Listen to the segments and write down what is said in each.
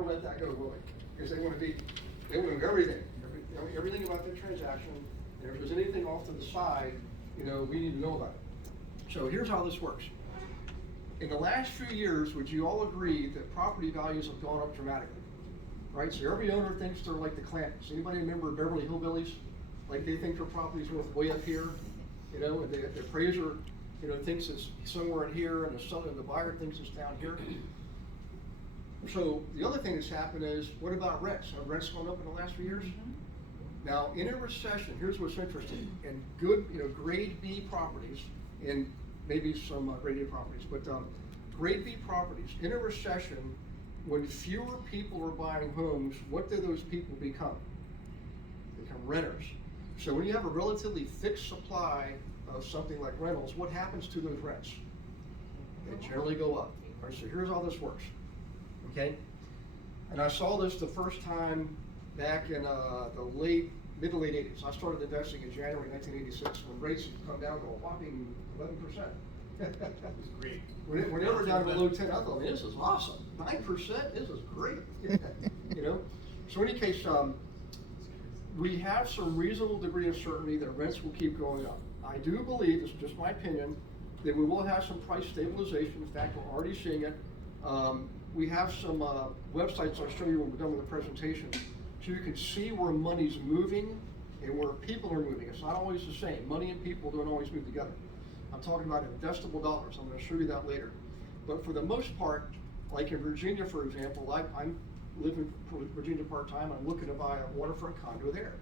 let that go, will they? Because they want to know everything, everything about the transaction, and if there's anything off to the side, we need to know about it. So here's how this works. In the last few years, would you all agree that property values have gone up dramatically? Right, so every owner thinks they're like the Clantons. Anybody remember Beverly Hillbillies? Like they think their property's worth way up here, and the appraiser, thinks it's somewhere in here, and the buyer thinks it's down here. So the other thing that's happened is, what about rents? Have rents gone up in the last few years? Mm-hmm. Now, in a recession, here's what's interesting. And good, grade B properties, and maybe some grade A properties, but grade B properties, in a recession, when fewer people are buying homes, what do those people become? They become renters. So when you have a relatively fixed supply of something like rentals, what happens to those rents? They generally go up. All right, so here's how this works. Okay, and I saw this the first time back in the mid to late 80s. I started investing in January 1986 when rates had come down to a whopping 11%. That's great. When they were down below 10, I thought, this is awesome. 9%, this is great. So in any case, we have some reasonable degree of certainty that rents will keep going up. I do believe, this is just my opinion, that we will have some price stabilization. In fact, we're already seeing it. We have some websites I'll show you when we're done with the presentation, so you can see where money's moving and where people are moving. It's not always the same. Money and people don't always move together. I'm talking about investable dollars. I'm going to show you that later. But for the most part, like in Virginia, for example, I'm living in Virginia part-time. I'm looking to buy a waterfront condo there.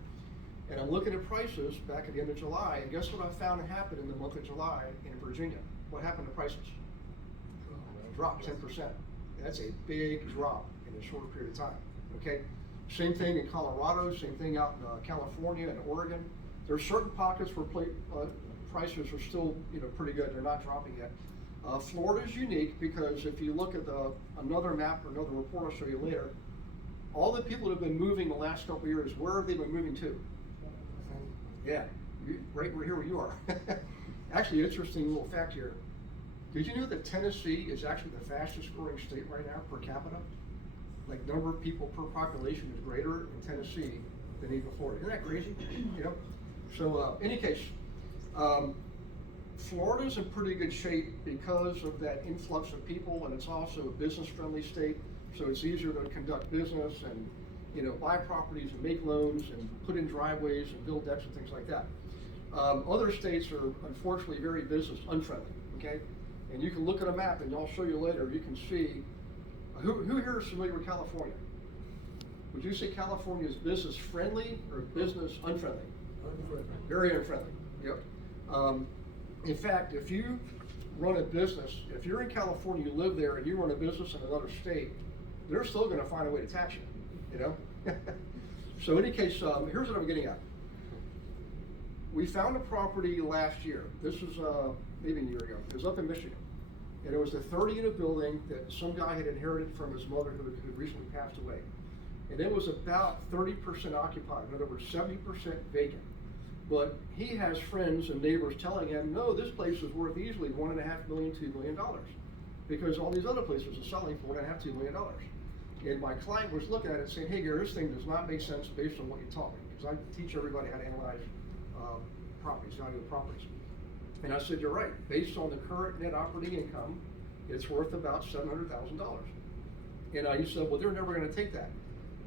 And I'm looking at prices back at the end of July, and guess what I found happened in the month of July in Virginia? What happened to prices? Dropped 10%. That's a big drop in a short period of time, okay? Same thing in Colorado, same thing out in California and Oregon. There are certain pockets where prices are still, pretty good. They're not dropping yet. Florida is unique because if you look at another map or another report I'll show you later, all the people that have been moving the last couple of years, where have they been moving to? Yeah, right here where you are. Actually, interesting little fact here. Did you know that Tennessee is actually the fastest growing state right now per capita? Like number of people per population is greater in Tennessee than even Florida. Isn't that crazy? So any case, Florida's in pretty good shape because of that influx of people, and it's also a business friendly state. So it's easier to conduct business and buy properties and make loans and put in driveways and build decks and things like that. Other states are unfortunately very business unfriendly, okay? And you can look at a map, and I'll show you later, you can see, who here is familiar with California? Would you say California is business friendly or business unfriendly? Unfriendly. Very unfriendly, yep. In fact, if you run a business, if you're in California, you live there, and you run a business in another state, they're still gonna find a way to tax you, So in any case, here's what I'm getting at. We found a property last year. This was maybe a year ago. It was up in Michigan. And it was a 30-unit building that some guy had inherited from his mother who had recently passed away. And it was about 30% occupied, in other words, 70% vacant. But he has friends and neighbors telling him, no, this place is worth easily $1.5 million, $2 million. Because all these other places are selling for $1.5, $2 million. And my client was looking at it saying, hey, Gary, this thing does not make sense based on what you taught me. Because I teach everybody how to analyze properties, value of properties. And I said, you're right. Based on the current net operating income, it's worth about $700,000. And he said, well, they're never going to take that.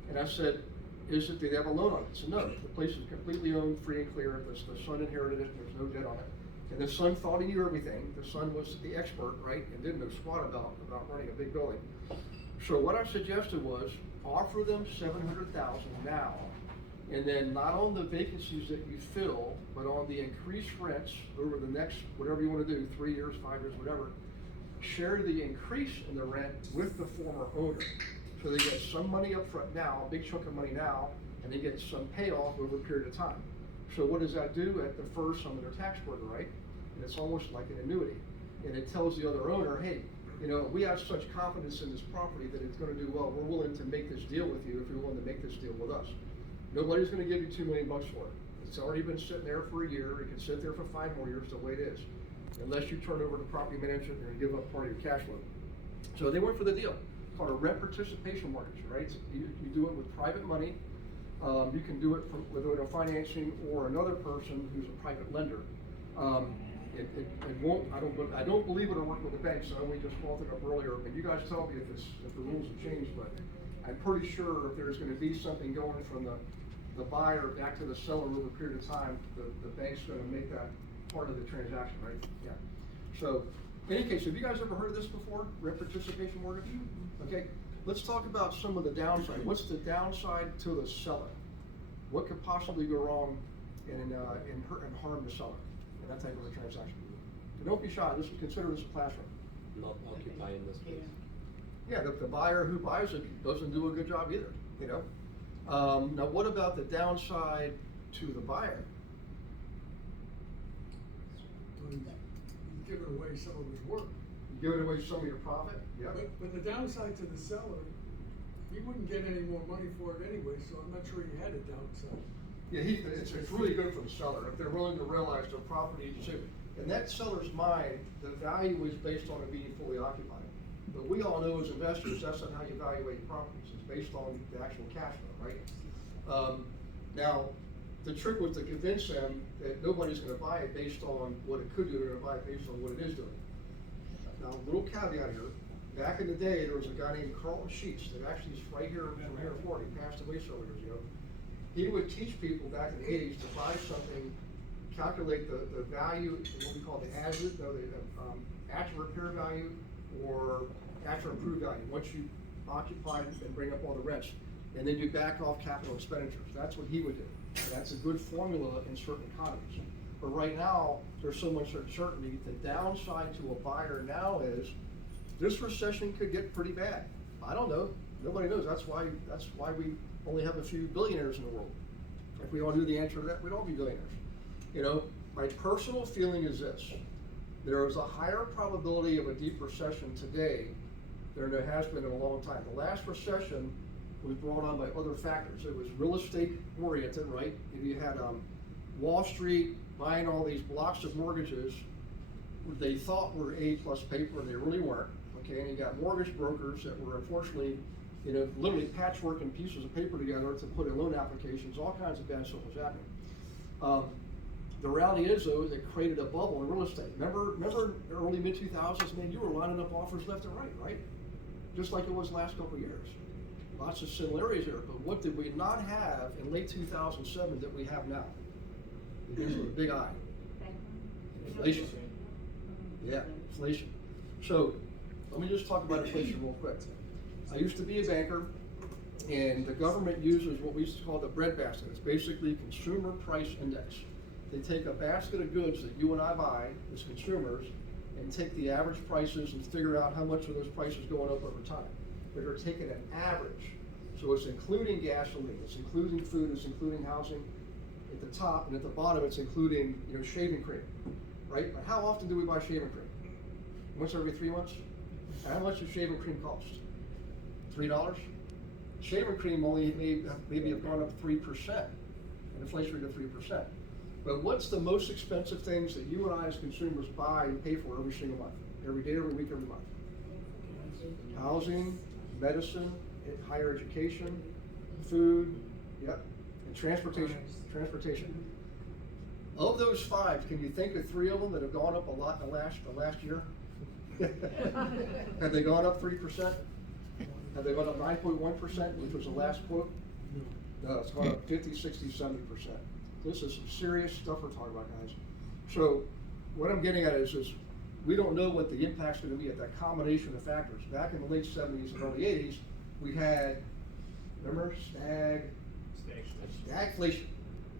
And I said, do they have a loan on it? He said, no, the place is completely owned, free and clear. The son inherited it, and there's no debt on it. And the son thought he knew everything. The son was the expert, right, and didn't know squat about running a big building. So what I suggested was offer them $700,000 now, and then not on the vacancies that you fill, but on the increased rents over the next, whatever you want to do, 3 years, 5 years, whatever, share the increase in the rent with the former owner. So they get some money up front now, a big chunk of money now, and they get some payoff over a period of time. So what does that do? At the first, some of their tax burden, right? And it's almost like an annuity. And it tells the other owner, hey, we have such confidence in this property that it's going to do well. We're willing to make this deal with you if you're willing to make this deal with us. Nobody's going to give you $2 million for it. It's already been sitting there for a year. It can sit there for 5 more years the way it is. Unless you turn over to property management and give up part of your cash flow. So they went for the deal. called a rent participation mortgage, right? You do it with private money. You can do it with a financing or another person who's a private lender. It won't, I don't believe it'll work with the banks, so we just brought it up earlier, and you guys tell me if the rules have changed, but I'm pretty sure if there's gonna be something going from the buyer back to the seller over a period of time, the bank's gonna make that part of the transaction, right? Yeah. So, in any case, have you guys ever heard of this before, rent participation mortgage? Okay, let's talk about some of the downside. What's the downside to the seller? What could possibly go wrong and hurt and harm the seller in that type of a transaction? So don't be shy, consider this a classroom. Not occupying the space. Yeah, the buyer who buys it doesn't do a good job either, you know? Now what about the downside to the buyer? He's giving away some of his work. You give it away some of your profit? Yeah. But the downside to the seller, he wouldn't get any more money for it anyway, so I'm not sure he had a downside. Yeah, it's really good for the seller if they're willing to realize their property is disabled. In that seller's mind, the value is based on it being fully occupied. But we all know as investors, that's not how you evaluate properties. It's based on the actual cash flow, right? Now, the trick was to convince them that nobody's gonna buy it based on what it could do, they're gonna buy it based on what it is doing. Now, a little caveat here, back in the day, there was a guy named Carlton Sheets that actually is right here from here in Florida, he passed away several years ago. He would teach people back in the 80s to buy something, calculate the value, what we call the actual repair value or actual improved value, once you occupy and bring up all the rents, and then you back off capital expenditures. That's what he would do. And that's a good formula in certain economies. But right now, there's so much uncertainty. The downside to a buyer now is this recession could get pretty bad. I don't know. Nobody knows. That's why we only have a few billionaires in the world. If we all knew the answer to that, we'd all be billionaires. You know, my personal feeling is this. There is a higher probability of a deep recession today than there has been in a long time. The last recession was brought on by other factors. It was real estate oriented, right? You had Wall Street buying all these blocks of mortgages they thought were A+ paper and they really weren't. Okay, and you got mortgage brokers that were unfortunately, you know, literally patchworking pieces of paper together to put in loan applications. All kinds of bad stuff was happening. The reality is, though, it created a bubble in real estate. Remember the early mid-2000s, man, you were lining up offers left and right? Just like it was the last couple of years. Lots of similarities there, but what did we not have in late 2007 that we have now? Because of a big I. Inflation. Yeah, inflation. So, let me just talk about inflation real quick. I used to be a banker, and the government uses what we used to call the bread basket. It's basically consumer price index. They take a basket of goods that you and I buy as consumers and take the average prices and figure out how much of those prices going up over time. They're taking an average. So it's including gasoline, it's including food, it's including housing at the top, and at the bottom it's including, you know, shaving cream, right? But how often do we buy shaving cream? Once every 3 months? How much does shaving cream cost? $3? Shaving cream only maybe have gone up 3%, and inflation rate of 3%. But what's the most expensive things that you and I as consumers buy and pay for every single month? Every day, every week, every month? Housing, medicine, higher education, food, yep, and transportation. Of those 5, can you think of 3 of them that have gone up a lot in the last year? Have they gone up 3%? Have they gone up 9.1%, which was the last quote? No, it's gone up 50, 60, 70%. This is some serious stuff we're talking about, guys. So what I'm getting at is we don't know what the impact's gonna be at that combination of factors. Back in the late 70s and early 80s, we had, remember, stagflation.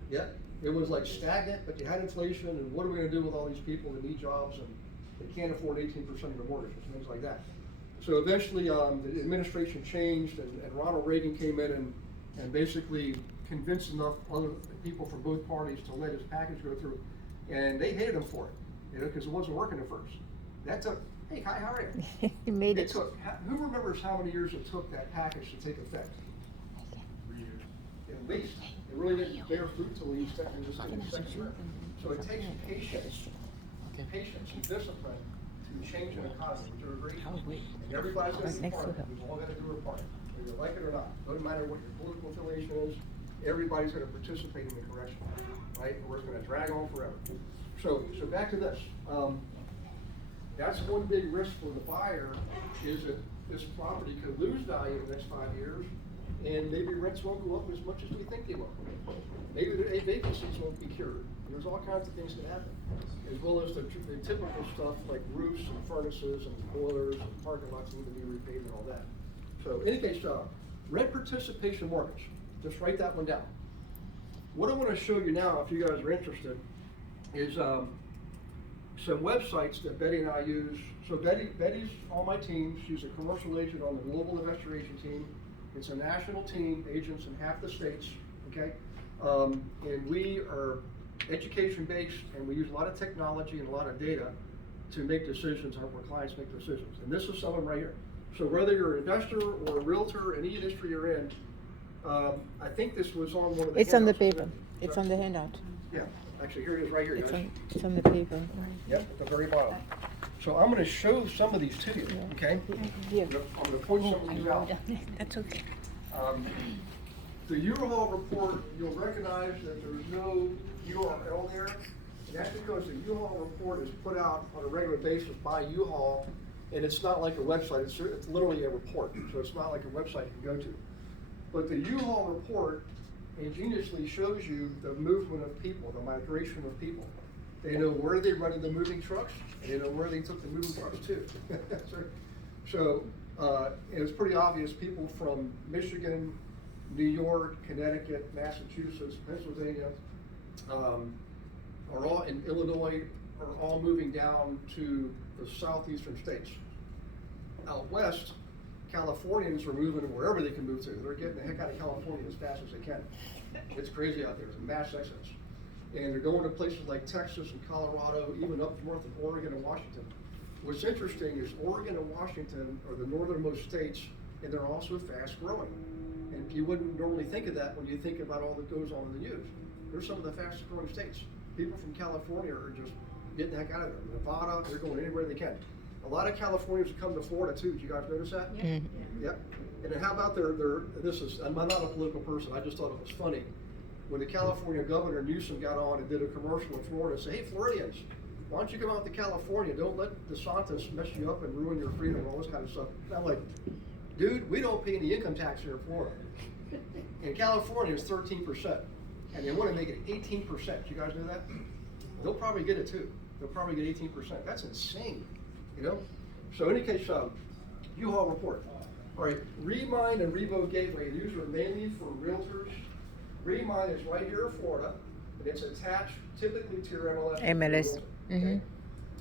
Yeah, it was like stagnant, but you had inflation, and what are we gonna do with all these people that need jobs and they can't afford 18% of their mortgages, things like that. So eventually, the administration changed, and Ronald Reagan came in and basically convinced enough other people from both parties to let his package go through, and they hated him for it, you know, because it wasn't working at first. That took, hey Kai, how are you? You made it. Who remembers how many years it took that package to take effect? 3 years. At least. It really didn't bear fruit till we stepped into the second year. So it takes patience and discipline to can change an economy. Would you agree? Oh, wait. And everybody's gonna Right be next part to of it. him. We've all gotta do our part, whether you like it or not. Doesn't matter what your political affiliation is, everybody's gonna participate in the correction, right? Or it's gonna drag on forever. So back to this. That's one big risk for the buyer, is that this property could lose value in the next 5 years, and maybe rents won't go up as much as we think they will. Maybe the vacancies won't be cured. There's all kinds of things that happen, as well as the typical stuff like roofs and furnaces and boilers and parking lots need to be repaved and all that. So in any case, rent participation mortgage, just write that one down. What I want to show you now, if you guys are interested, is some websites that Betty and I use. So Betty's on my team. She's a commercial agent on the Global Investor Agent team. It's a national team, agents in half the states, okay? And we are education-based, and we use a lot of technology and a lot of data to make decisions, where clients make decisions. And this is some of them right here. So whether you're an investor or a realtor, any industry you're in, I think this was on one of the It's on the handouts, paper. isn't it? It's on the handout. Yeah, actually, here it is right here, It's guys. it's on the paper. Yep, at the very bottom. So I'm gonna show some of these to you, okay? Here. I'm gonna point some of these out. That's okay. The U-Haul report, you'll recognize that there's no URL there. And that's because the U-Haul report is put out on a regular basis by U-Haul, and it's not like a website, it's literally a report, so it's not like a website you can go to. But the U-Haul report ingeniously shows you the movement of people, the migration of people. They know where they rented the moving trucks, and they know where they took the moving trucks to. So it's pretty obvious people from Michigan, New York, Connecticut, Massachusetts, Pennsylvania, are all in Illinois, are all moving down to the southeastern states. Out west, Californians are moving wherever they can move to. They're getting the heck out of California as fast as they can. It's crazy out there. It's a mass exodus. And they're going to places like Texas and Colorado, even up north of Oregon and Washington. What's interesting is Oregon and Washington are the northernmost states, and they're also fast growing. And you wouldn't normally think of that when you think about all that goes on in the news. They're some of the fastest growing states. People from California are just getting the heck out of there. Nevada, they're going anywhere they can. A lot of Californians come to Florida too. Did you guys notice that? Mhm. Yep. And then how about I'm not a political person, I just thought it was funny. When the California governor Newsom got on and did a commercial in Florida, say, hey Floridians, why don't you come out to California? Don't let DeSantis mess you up and ruin your freedom and all this kind of stuff. And I'm like, dude, we don't pay any income tax here in Florida. In California, it's 13%. And they want to make it 18%. You guys know that? They'll probably get it too. They'll probably get 18%. That's insane, you know? So in any case, U-Haul report. All right, Remind and Revo Gateway, these are mainly for realtors. Remind is right here in Florida, and it's attached typically to your MLS. MLS. Okay?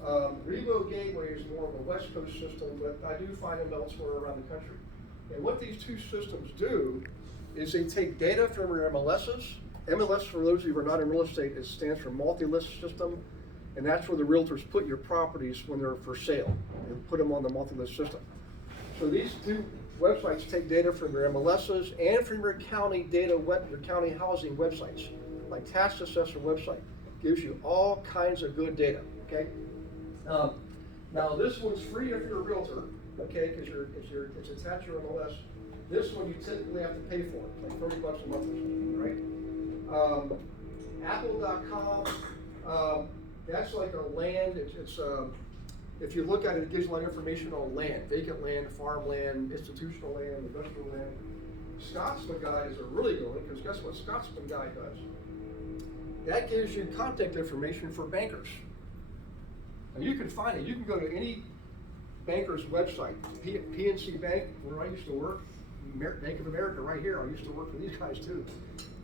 Revo Gateway is more of a West Coast system, but I do find them elsewhere around the country. And what these two systems do is they take data from your MLSs. MLS, for those of you who are not in real estate, it stands for multi-list system, and that's where the realtors put your properties when they're for sale. They put them on the multi-list system. So these two websites take data from your MLSs and from your county your county housing websites, like tax assessor website. Gives you all kinds of good data, okay? Now this one's free if you're a realtor, okay, because it's attached to your MLS. This one you typically have to pay for, like $30 a month or something, right? Apple.com, that's like a land, if you look at it, it gives you a lot of information on land, vacant land, farmland, institutional land, industrial land. Scotsman Guide is a really good one, because guess what Scotsman Guide does? That gives you contact information for bankers. And you can find it, you can go to any banker's website, PNC Bank, where I used to work, Bank of America right here, I used to work for these guys too,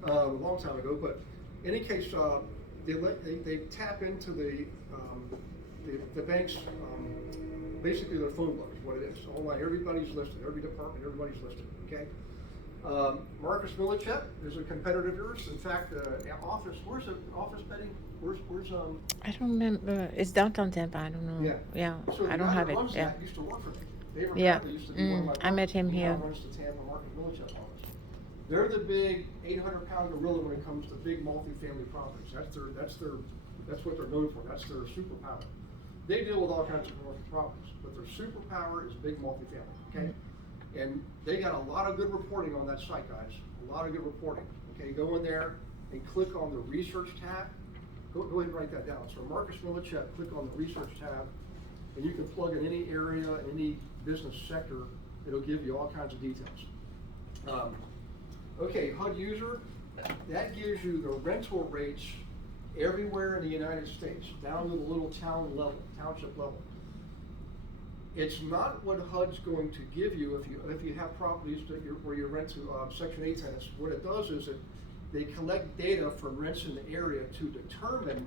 a long time ago, but in any case, they tap into the bank's, basically their phone book is what it is. Online, everybody's listed, every department, everybody's listed, okay? Marcus Millichap is a competitor of yours. In fact, office, where's the office, Betty? Where's I don't remember. It's downtown Tampa. I don't know. Yeah. So I don't have it. Yeah. Used to work for me. David Yeah. Bradley used to be one of my I met partners. him He here. now runs the Tampa Marcus Millichap office. They're the big 800-pound gorilla when it comes to big multifamily properties. That's what they're known for. That's their superpower. they deal with all kinds of commercial properties, but their superpower is big multifamily, okay? And they got a lot of good reporting on that site, guys, a lot of good reporting, okay? Go in there and click on the research tab. Go ahead and write that down. So Marcus Millichap, click on the research tab, and you can plug in any area, any business sector, it'll give you all kinds of details. Okay, HUD user, that gives you the rental rates everywhere in the United States, down to the little township level. It's not what HUD's going to give you if you have properties where you rent to Section 8 tenants. What it does is they collect data from rents in the area to determine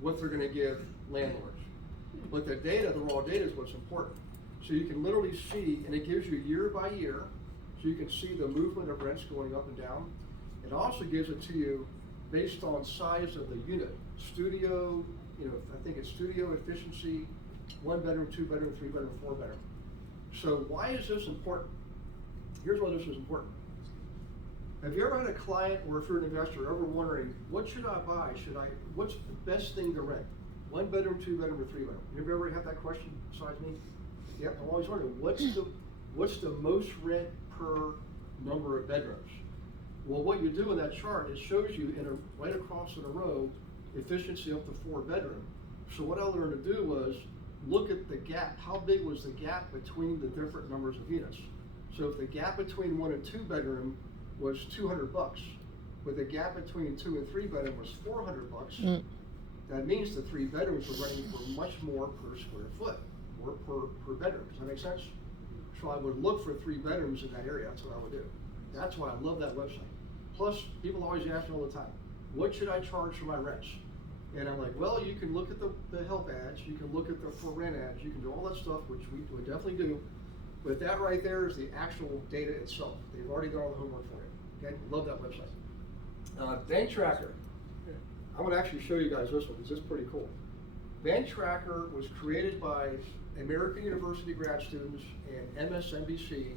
what they're gonna give landlords. But the data, the raw data is what's important. So you can literally see, and it gives you year by year, so you can see the movement of rents going up and down. It also gives it to you based on size of the unit. Studio, I think it's studio efficiency, 1 bedroom, 2 bedroom, 3 bedroom, 4 bedroom. So why is this important? Here's why this is important. Have you ever had a client, or if you're an investor, ever wondering, what should I buy? What's the best thing to rent? 1 bedroom, 2 bedroom, or 3 bedroom? Have you ever had that question besides me? Yep, I'm always wondering, what's the most rent per number of bedrooms? Well, what you do in that chart, it shows you right across in a row, efficiency up to 4 bedroom. So what I learned to do was look at the gap. How big was the gap between the different numbers of units? So if the gap between 1 and 2 bedroom was $200, but the gap between 2 and 3 bedroom was $400, that means the 3 bedrooms were renting for much more per square foot, or per bedroom. Does that make sense? So I would look for 3 bedrooms in that area. That's what I would do. That's why I love that website. Plus, people always ask me all the time, what should I charge for my rents? And I'm like, well, you can look at the help ads, you can look at the for rent ads, you can do all that stuff, which we would definitely do. But that right there is the actual data itself. They've already done all the homework for you. Okay, love that website. Bank Tracker. I'm gonna actually show you guys this one, because it's pretty cool. Bank Tracker was created by American University grad students and MSNBC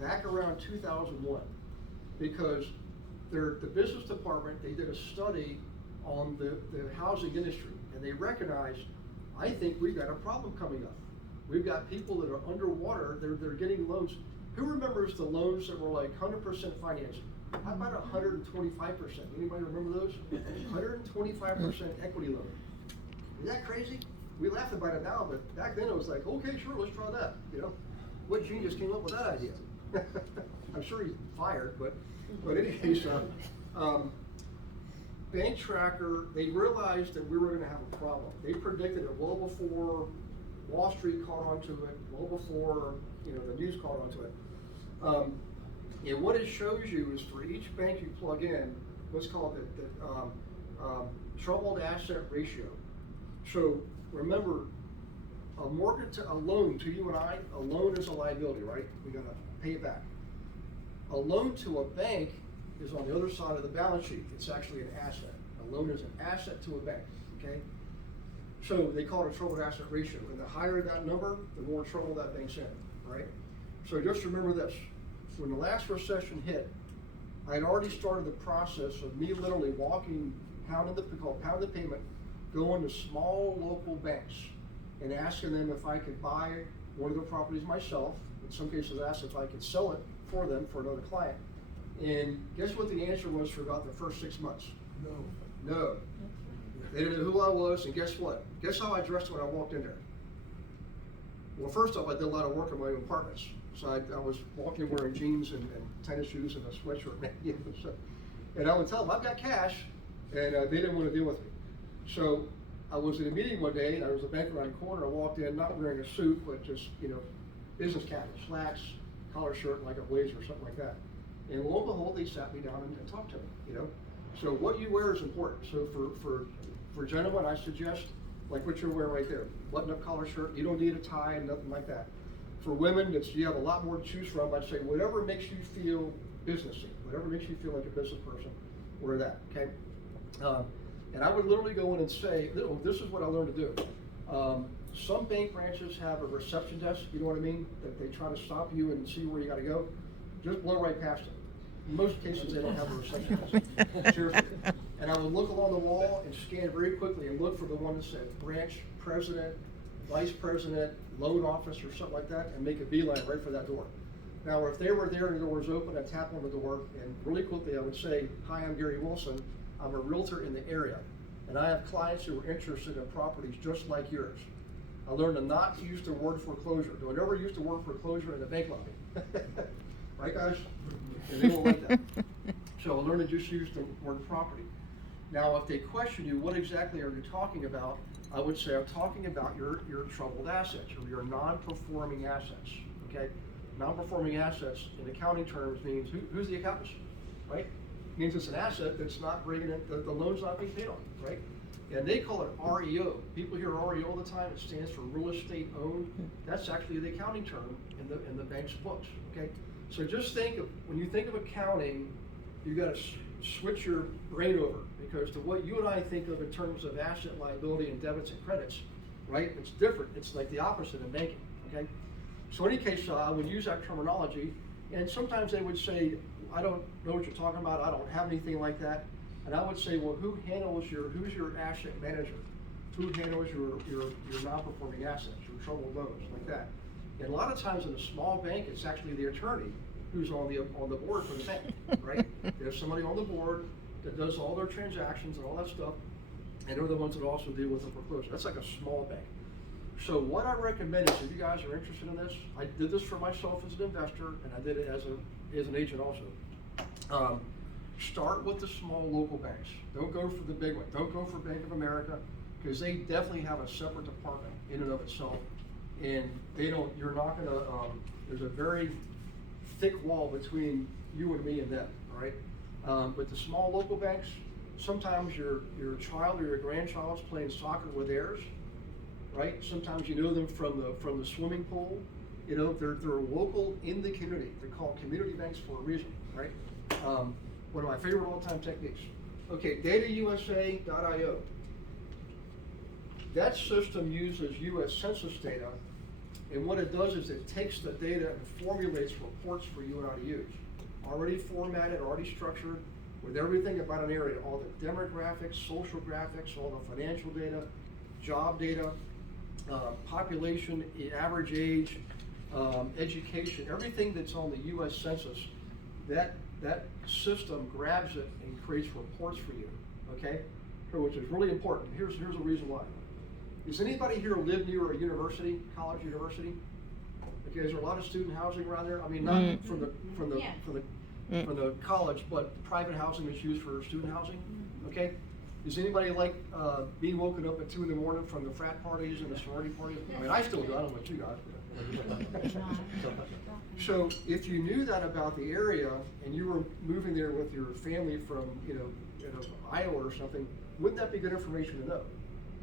back around 2001, because the business department, they did a study on the housing industry, and they recognized, I think we've got a problem coming up. We've got people that are underwater, they're getting loans. Who remembers the loans that were like 100% financing? How about 125%? Anybody remember those? 125% equity loan. Is that crazy? We laugh about it now, but back then it was like, okay, sure, let's try that. What genius came up with that idea? I'm sure he's fired, but in any case, Bank Tracker, they realized that we were going to have a problem. They predicted it well before Wall Street caught onto it, well before the news caught onto it. And what it shows you is for each bank you plug in, what's called the troubled asset ratio. So remember, a loan to you and I, a loan is a liability, right? We gotta pay it back. A loan to a bank is on the other side of the balance sheet. It's actually an asset. A loan is an asset to a bank, okay? So they call it a troubled asset ratio. And the higher that number, the more trouble that bank's in, right? So just remember this. When the last recession hit, I had already started the process of me literally walking, pounding the pavement, going to small local banks and asking them if I could buy one of their properties myself. In some cases, asked if I could sell it for them for another client. And guess what the answer was for about the first 6 months? No. They didn't know who I was, and guess what? Guess how I dressed when I walked in there? Well, first off, I did a lot of work in my own apartments. So I was walking wearing jeans and tennis shoes and a sweatshirt. And I would tell them, I've got cash, and they didn't want to deal with me. So I was in a meeting one day, and there was a bank around the corner. I walked in, not wearing a suit, but just, business casual, slacks, collar shirt, and like a blazer or something like that. And lo and behold, they sat me down and talked to me, So what you wear is important. So for gentlemen, I suggest, like what you're wearing right there, button-up collar shirt. You don't need a tie and nothing like that. For women, you have a lot more to choose from. I'd say whatever makes you feel businessy, whatever makes you feel like a business person, wear that, okay? And I would literally go in and say, this is what I learned to do. Some bank branches have a reception desk, you know what I mean? That they try to stop you and see where you gotta go. Just blow right past it. In most cases, they don't have a reception desk. Seriously. And I would look along the wall and scan very quickly and look for the one that said branch president, vice president, loan officer, something like that, and make a beeline right for that door. Now, if they were there and the door was open, I'd tap on the door, and really quickly I would say, "Hi, I'm Gary Wilson. I'm a realtor in the area, and I have clients who are interested in properties just like yours. I learned to not use the word foreclosure. Don't ever use the word foreclosure in the bank lobby." Right, guys? And they won't like that. So I learned to just use the word property. Now, if they question you, what exactly are you talking about? I would say, I'm talking about your troubled assets or your non-performing assets, okay? Non-performing assets in accounting terms means, who's the accountant, right? Means it's an asset that's not bringing in, the loan's not being paid on, right? And they call it REO. People hear REO all the time. It stands for real estate owned. That's actually the accounting term in the bank's books, okay? So just think of, when you think of accounting, you gotta switch your brain over, because to what you and I think of in terms of asset liability and debits and credits, right? It's different. It's like the opposite in banking, okay? So in any case, I would use that terminology, and sometimes they would say, "I don't know what you're talking about. I don't have anything like that." And I would say, "Well, who's your asset manager? Who handles your non-performing assets, your troubled loans, like that?" And a lot of times in a small bank, it's actually the attorney who's on the board for the bank, right? There's somebody on the board that does all their transactions and all that stuff, and they're the ones that also deal with the foreclosure. That's like a small bank. So what I recommend is, if you guys are interested in this, I did this for myself as an investor, and I did it as an agent also. Start with the small local banks. Don't go for the big one. Don't go for Bank of America, because they definitely have a separate department in and of itself, and you're not gonna, there's a very thick wall between you and me and them, all right? But the small local banks, sometimes your child or your grandchild's playing soccer with theirs, right? Sometimes you know them from the swimming pool. You know, they're local in the community. They're called community banks for a reason, right? One of my favorite all-time techniques. Okay, datausa.io. That system uses US Census data, and what it does is it takes the data and formulates reports for you and I to use. Already formatted, already structured, with everything about an area, all the demographics, social graphics, all the financial data, job data, population, average age, education, everything that's on the US Census, that system grabs it and creates reports for you, okay? Which is really important. Here's a reason why. Does anybody here live near a university, college university? Okay, is there a lot of student housing around there? I mean, not from the college, but private housing that's used for student housing, okay? Does anybody like being woken up at 2 in the morning from the frat parties and the sorority parties? I mean, I still do. I don't know what you guys do. So if you knew that about the area and you were moving there with your family from, Iowa or something, wouldn't that be good information to know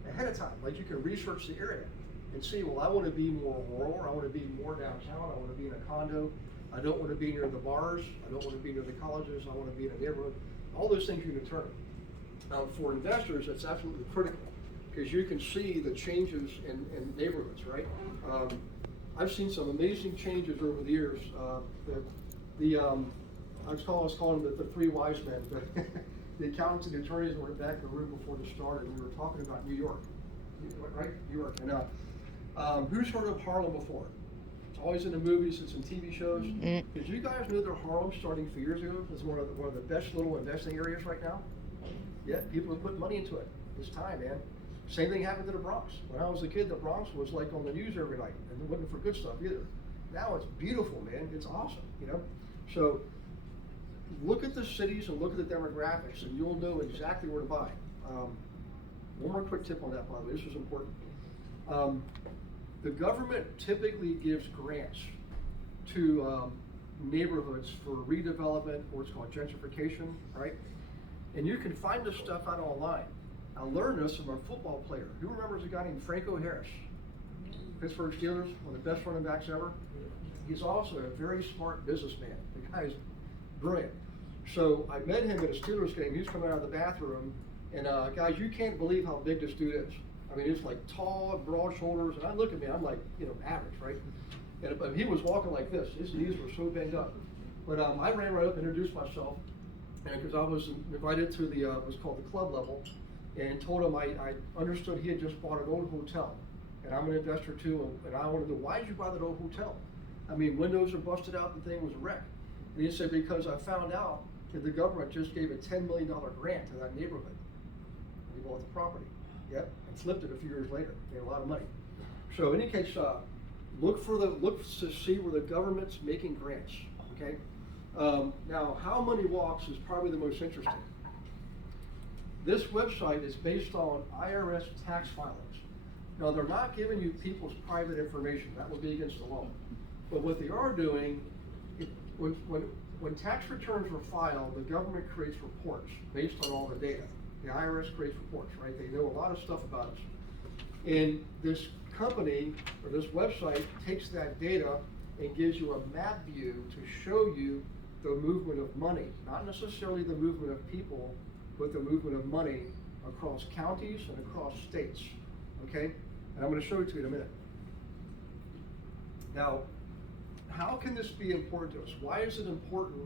ahead of time? Like, you can research the area and see, well, I want to be more rural, or I want to be more downtown, I want to be in a condo, I don't want to be near the bars, I don't want to be near the colleges, I want to be in a neighborhood. All those things you can determine. For investors, it's absolutely critical, because you can see the changes in neighborhoods, right? I've seen some amazing changes over the years. I was calling them the three wise men, but the accountants and the attorneys were back in the room before this started, and we were talking about New York, right? New York. And who's heard of Harlem before? It's always in the movies, it's in TV shows. Did you guys know that Harlem, starting a few years ago, is one of the best little investing areas right now? Yeah, people have put money into it. It's time, man. Same thing happened to the Bronx. When I was a kid, the Bronx was like on the news every night, and it wasn't for good stuff either. Now it's beautiful, man. It's awesome, So look at the cities and look at the demographics, and you'll know exactly where to buy. One more quick tip on that, by the way. This is important. The government typically gives grants to neighborhoods for redevelopment, or it's called gentrification, right? And you can find this stuff out online. I learned this from a football player. Who remembers a guy named Franco Harris? Pittsburgh Steelers, one of the best running backs ever. He's also a very smart businessman. The guy's brilliant. So I met him at a Steelers game. He was coming out of the bathroom, and guys, you can't believe how big this dude is. I mean, he's like tall, broad shoulders, and I look at me, I'm like, average, right? But he was walking like this. His knees were so banged up. But I ran right up and introduced myself, and because I was invited to it was called the club level, and told him I understood he had just bought an old hotel, and I'm an investor too, and I wanted to know, why did you buy that old hotel? I mean, windows are busted out, the thing was a wreck. And he said, because I found out that the government just gave a $10 million grant to that neighborhood. He bought the property, yep, and flipped it a few years later, made a lot of money. So in any case, look to see where the government's making grants, okay? Now, how money walks is probably the most interesting. This website is based on IRS tax filings. Now, they're not giving you people's private information, that would be against the law. But what they are doing, when tax returns are filed, the government creates reports based on all the data. The IRS creates reports, right? They know a lot of stuff about us. And this company, or this website, takes that data and gives you a map view to show you the movement of money, not necessarily the movement of people, but the movement of money across counties and across states, okay? And I'm gonna show it to you in a minute. Now, how can this be important to us? Why is it important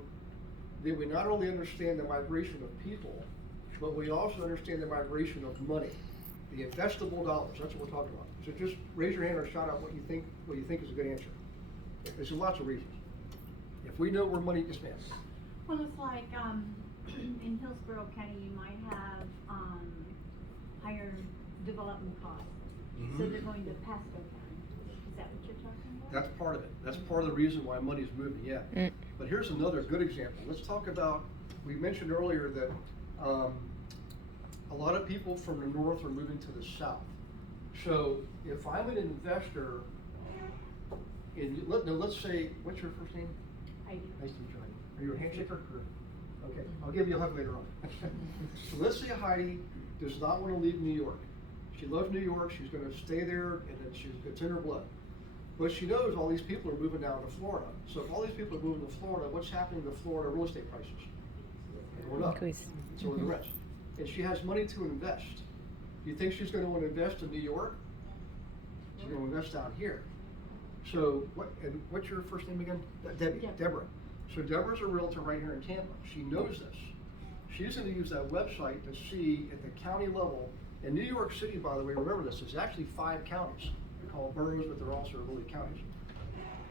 that we not only understand the migration of people, but we also understand the migration of money, the investable dollars? That's what we're talking about. So just raise your hand or shout out what you think is a good answer. There's lots of reasons. If we know where money is spent. Well, it's like, in Hillsborough County, you might have, higher development costs. So they're going to Pasco County. Is that what you're talking about? That's part of it. That's part of the reason why money's moving, yeah. But here's another good example. Let's talk about, we mentioned earlier that a lot of people from the north are moving to the south. So if I'm an investor in, let's say, what's your first name? Heidi. Nice to meet you, Heidi. Are you a handshaker? Okay, I'll give you a hug later on. So let's say Heidi does not want to leave New York. She loves New York, she's gonna stay there, and then it's in her blood. But she knows all these people are moving down to Florida. So if all these people are moving to Florida, what's happening to Florida real estate prices? They're going up. Increase. So are the rest. And she has money to invest. Do you think she's gonna want to invest in New York? She's gonna invest down here. So what's your first name again? Debbie. Deborah. So Deborah's a realtor right here in Tampa. She knows this. She's gonna use that website to see at the county level. In New York City, by the way, remember this, there's actually 5 counties. They're called boroughs, but they're also really counties.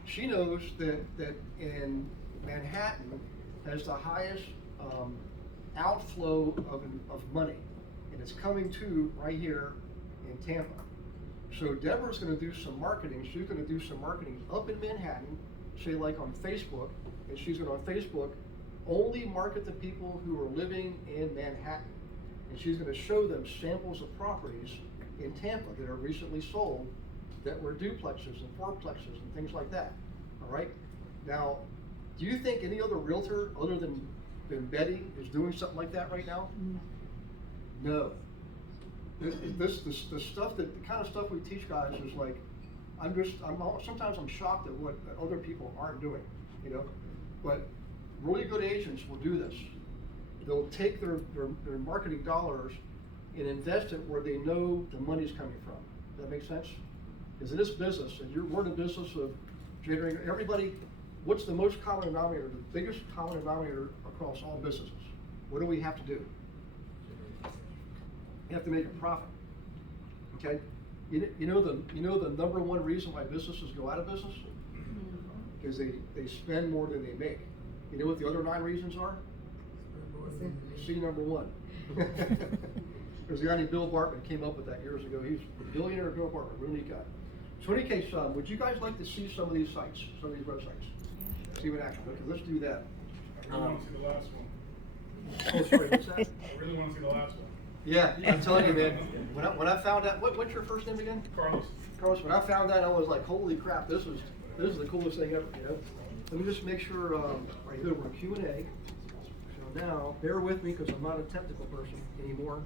She knows that in Manhattan has the highest outflow of money, and it's coming to right here in Tampa. So Deborah's gonna do some marketing. She's gonna do some marketing up in Manhattan, say like on Facebook, and she's gonna on Facebook only market the people who are living in Manhattan. And she's gonna show them samples of properties in Tampa that are recently sold that were duplexes and fourplexes and things like that, all right? Now, do you think any other realtor other than Betty is doing something like that right now? No. The stuff the kind of stuff we teach guys is like, sometimes I'm shocked at what other people aren't doing, you know? But really good agents will do this. They'll take their marketing dollars and invest it where they know the money's coming from. Does that make sense? Because in this business, and we're in the business of generating, everybody, what's the most common denominator, the biggest common denominator across all businesses? What do we have to do? You have to make a profit, okay? You know the number one reason why businesses go out of business? Is they spend more than they make. You know what the other 9 reasons are? C number 1. There's a guy named Bill Bartman came up with that years ago. He's a billionaire, Bill Bartman, really neat guy. So in any case, would you guys like to see some of these sites, some of these websites? See what action, okay, let's do that. I really want to see the last one. Oh, sorry, what's that? I really want to see the last one. Yeah, I'm telling you, man, when I found out, what's your first name again? Carlos. Carlos, when I found that, I was like, holy crap, this is the coolest thing ever, you know? Let me just make sure, right here, we're Q&A. So now, bear with me, because I'm not a technical person anymore.